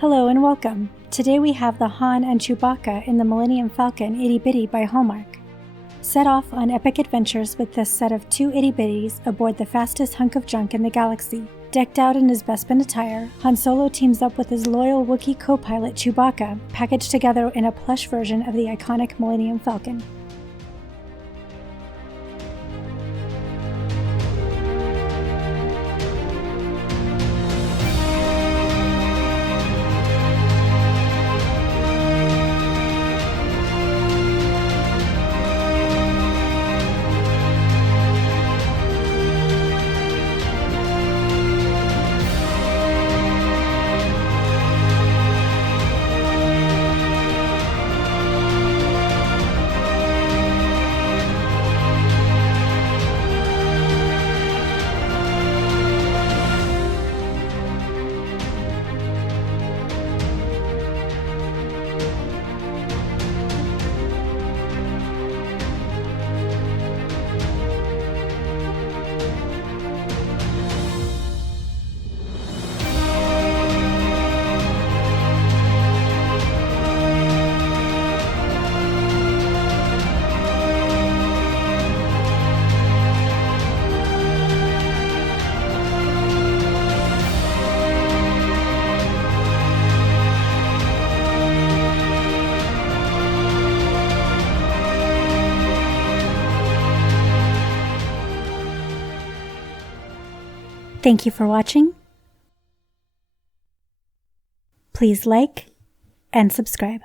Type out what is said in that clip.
Hello and welcome. Today we have the Han and Chewbacca in the Millennium Falcon Itty Bitty by Hallmark. Set off on epic adventures with this set of two itty bitties aboard the fastest hunk of junk in the galaxy. Decked out in his Bespin attire, Han Solo teams up with his loyal Wookiee co-pilot Chewbacca, packaged together in a plush version of the iconic Millennium Falcon. Thank you for watching. Please like and subscribe.